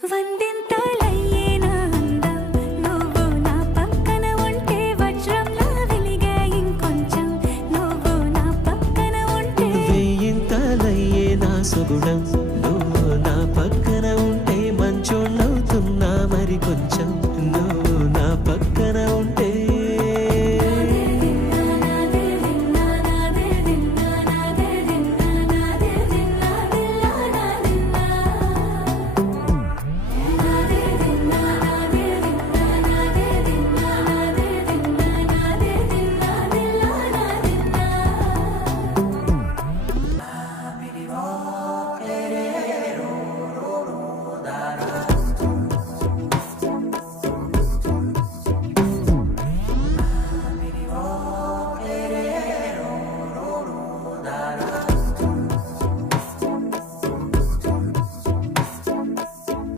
వందింతలయ్యేనా అందం నువ్వు నా పక్కన ఉంటే వజ్రంలా వెలిగే ఇంకొంచెం నువ్వు నా పక్కన ఉంటే వెయ్యింతలయ్యేనా సుగుణం